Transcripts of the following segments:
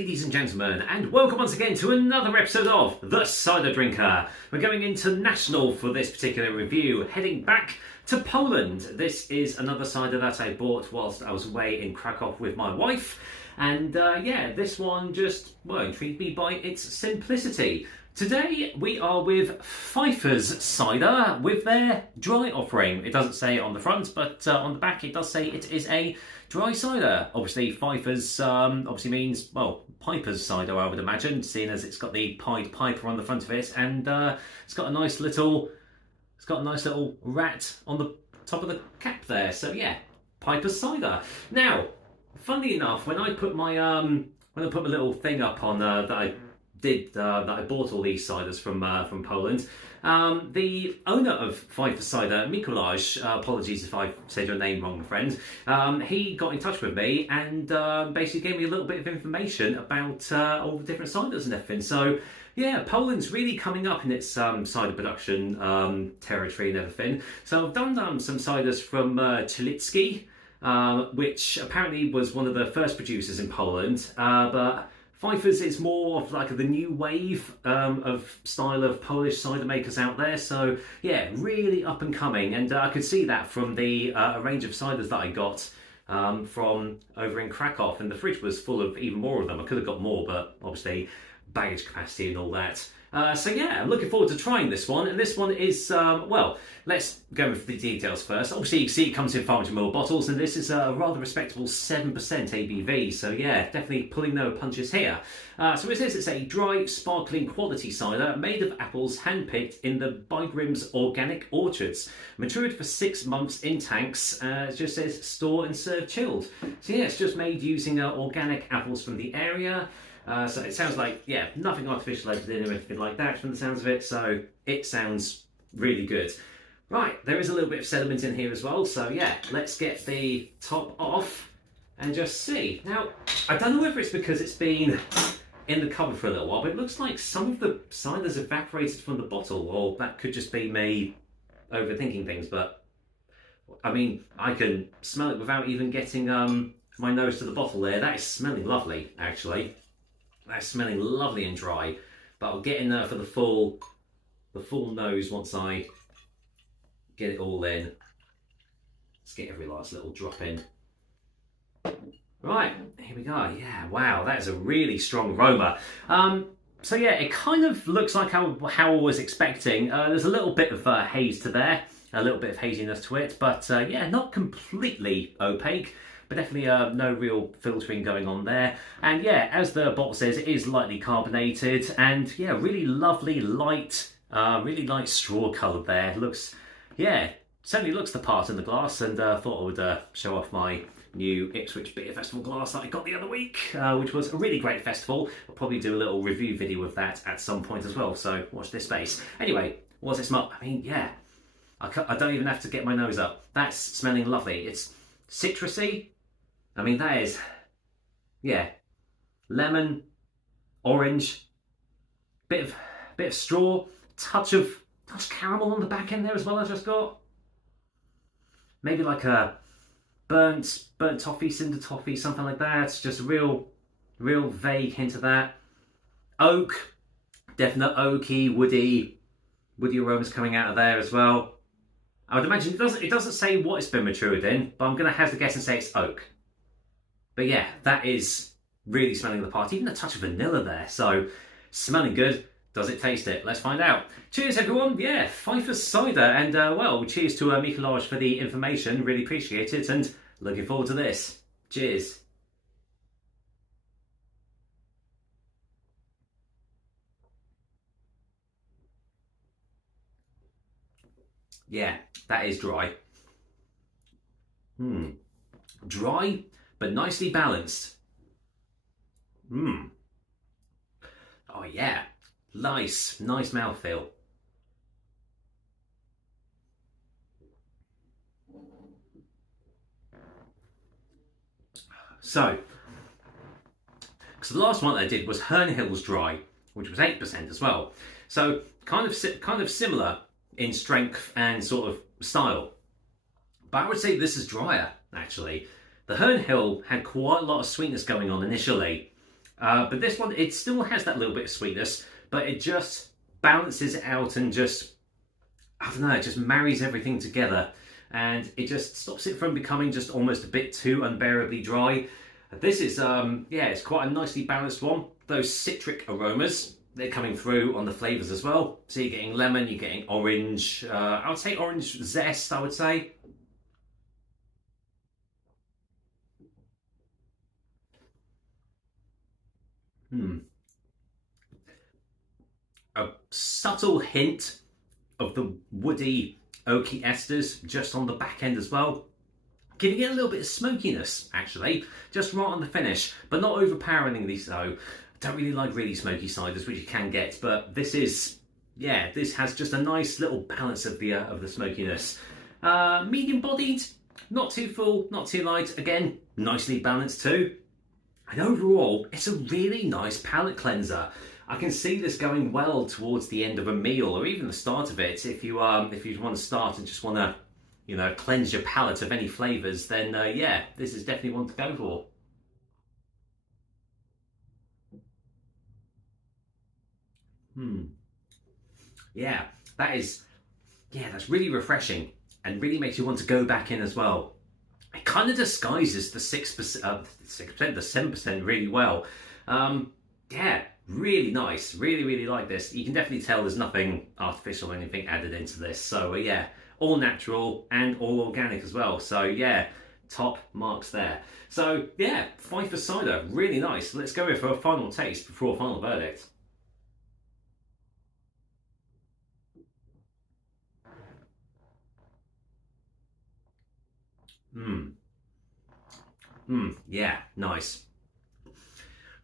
ladies and gentlemen, and welcome once again to another episode of The Cider Drinker. We're going international for this particular review, heading back to Poland. This is another cider that I bought whilst I was away in Krakow with my wife. And yeah, this one just, well, intrigued me by its simplicity. Today we are with Pfeiffer's cider with their dry offering. It doesn't say it on the front, but on the back it does say it is a dry cider. Obviously Pfeiffer's obviously means, well, Piper's cider, I would imagine, seeing as it's got the Pied Piper on the front of it, and it's got a nice little rat on the top of the cap there. So yeah, Piper's cider. Now, funnily enough, when I put my little thing up on that I bought all these ciders from Poland. The owner of Pfeiffer Cider, Mikołaj, apologies if I said your name wrong, friend, he got in touch with me and basically gave me a little bit of information about all the different ciders and everything. So yeah, Poland's really coming up in its cider production territory and everything. So I've done some ciders from Czelicki, which apparently was one of the first producers in Poland, but Pfeiffer's is more of like the new wave of style of Polish cider makers out there. So yeah, really up and coming, and I could see that from the range of ciders that I got from over in Krakow, and the fridge was full of even more of them. I could have got more, but obviously baggage capacity and all that. So yeah, I'm looking forward to trying this one, and this one is, well, let's go with the details first. Obviously you can see it comes in 500ml bottles, and this is a rather respectable 7% ABV, so yeah, definitely pulling no punches here. So it says it's a dry, sparkling quality cider made of apples handpicked in the Bygrim's organic orchards, matured for 6 months in tanks. It just says store and serve chilled. So yeah, it's just made using organic apples from the area. So it sounds like, yeah, nothing artificial added in or anything like that from the sounds of it, so it sounds really good. Right, there is a little bit of sediment in here as well, so yeah, let's get the top off and just see. Now, I don't know whether it's because it's been in the cupboard for a little while, but it looks like some of the cider's evaporated from the bottle, or that could just be me overthinking things, but I mean, I can smell it without even getting my nose to the bottle there. That is smelling lovely, actually. That's smelling lovely and dry, but I'll get in there for the full nose once I get it all in. Let's get every last little drop in. Right, here we go. Yeah, wow, that is a really strong aroma. So yeah, it kind of looks like how I was expecting. There's a little bit of haze to there, a little bit of haziness to it, but yeah, not completely opaque. But definitely no real filtering going on there. And yeah, as the bottle says, it is lightly carbonated, and yeah, really lovely light straw colour there. Looks, yeah, certainly looks the part in the glass, and thought I would show off my new Ipswich Beer Festival glass that I got the other week, which was a really great festival. I'll probably do a little review video of that at some point as well, so watch this space. Anyway, what's it smell? I mean, yeah, I don't even have to get my nose up. That's smelling lovely. It's citrusy. I mean, that is, yeah, lemon, orange, bit of straw, touch caramel on the back end there as well. I just got maybe like a burnt toffee, cinder toffee, something like that. It's just a real vague hint of that. Oak, definite oaky, woody aromas coming out of there as well. I would imagine it doesn't say what it's been matured in, but I'm going to have to guess and say it's oak. But yeah, that is really smelling the part. Even a touch of vanilla there. So, smelling good. Does it taste it? Let's find out. Cheers, everyone. Yeah, Pfeiffer's cider. And, well, cheers to Mikołaj for the information. Really appreciate it. And looking forward to this. Cheers. Yeah, that is dry. Dry, but nicely balanced. Oh yeah, nice mouthfeel. So, because the last one I did was Hernhill's Dry, which was 8% as well. So kind of similar in strength and sort of style. But I would say this is drier, actually. The Hernhill had quite a lot of sweetness going on initially, But this one, it still has that little bit of sweetness, but it just balances it out and just, I don't know, it just marries everything together. And it just stops it from becoming just almost a bit too unbearably dry. This is, yeah, it's quite a nicely balanced one. Those citric aromas, they're coming through on the flavours as well. So you're getting lemon, you're getting orange, I would say orange zest, I would say. A subtle hint of the woody, oaky esters just on the back end as well. Giving it a little bit of smokiness, actually, just right on the finish, but not overpoweringly so. I don't really like really smoky ciders, which you can get, but this is, yeah, this has just a nice little balance of the smokiness. Medium-bodied, not too full, not too light. Again, nicely balanced too. And overall, it's a really nice palate cleanser. I can see this going well towards the end of a meal, or even the start of it. If you want to start and just want to, you know, cleanse your palate of any flavours, then yeah, this is definitely one to go for. Yeah, that's really refreshing and really makes you want to go back in as well. It kind of disguises the 6%, 6%, the 7% really well. Yeah, really nice. Really, really like this. You can definitely tell there's nothing artificial or anything added into this. So yeah, all natural and all organic as well. So yeah, top marks there. So yeah, Pfeiffer cider, really nice. Let's go in for a final taste before a final verdict. Yeah, nice.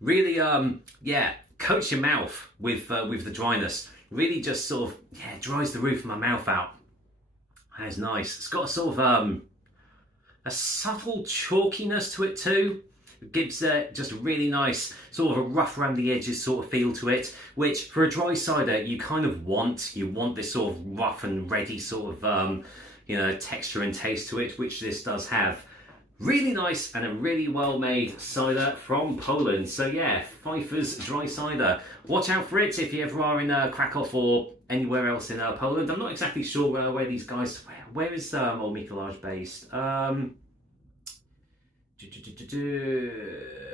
Really, yeah, coats your mouth with the dryness. Really, just sort of, yeah, dries the roof of my mouth out. That is nice. It's got a sort of a subtle chalkiness to it too. It gives just a really nice sort of a rough around the edges sort of feel to it, which for a dry cider you kind of want. You want this sort of rough and ready sort of you know, texture and taste to it, which this does have. Really nice and a really well made cider from Poland. So yeah, Pfeiffer's dry cider. Watch out for it if you ever are in Krakow or anywhere else in Poland. I'm not exactly sure where these guys. Where is Old Mikuláš based?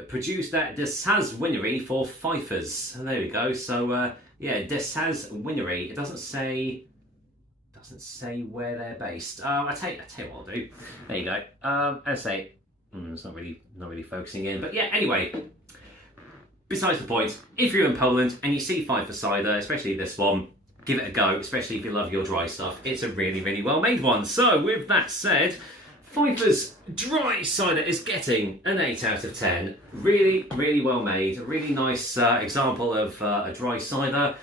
Produced at Desaz Winery for Pfeiffers. There we go. So yeah, Desaz Winery. It doesn't say where they're based. I tell you what I'll do. There you go. As I say, it's not really focusing in. But yeah, anyway. Besides the point, if you're in Poland and you see Pfeiffer cider, especially this one, give it a go. Especially if you love your dry stuff. It's a really, really well made one. So with that said, Pfeiffer's dry cider is getting an 8 out of 10. Really, really well made. A really nice example of a dry cider.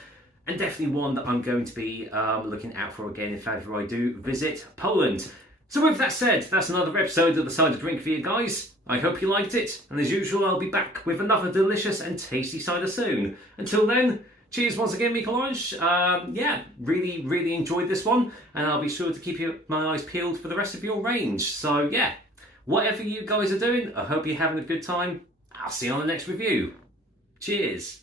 And definitely one that I'm going to be looking out for again if ever I do visit Poland. So with that said, that's another episode of The Cider Drink for you guys. I hope you liked it. And as usual, I'll be back with another delicious and tasty cider soon. Until then, cheers once again, Mikuláš. Yeah, really, really enjoyed this one. And I'll be sure to keep my eyes peeled for the rest of your range. So yeah, whatever you guys are doing, I hope you're having a good time. I'll see you on the next review. Cheers.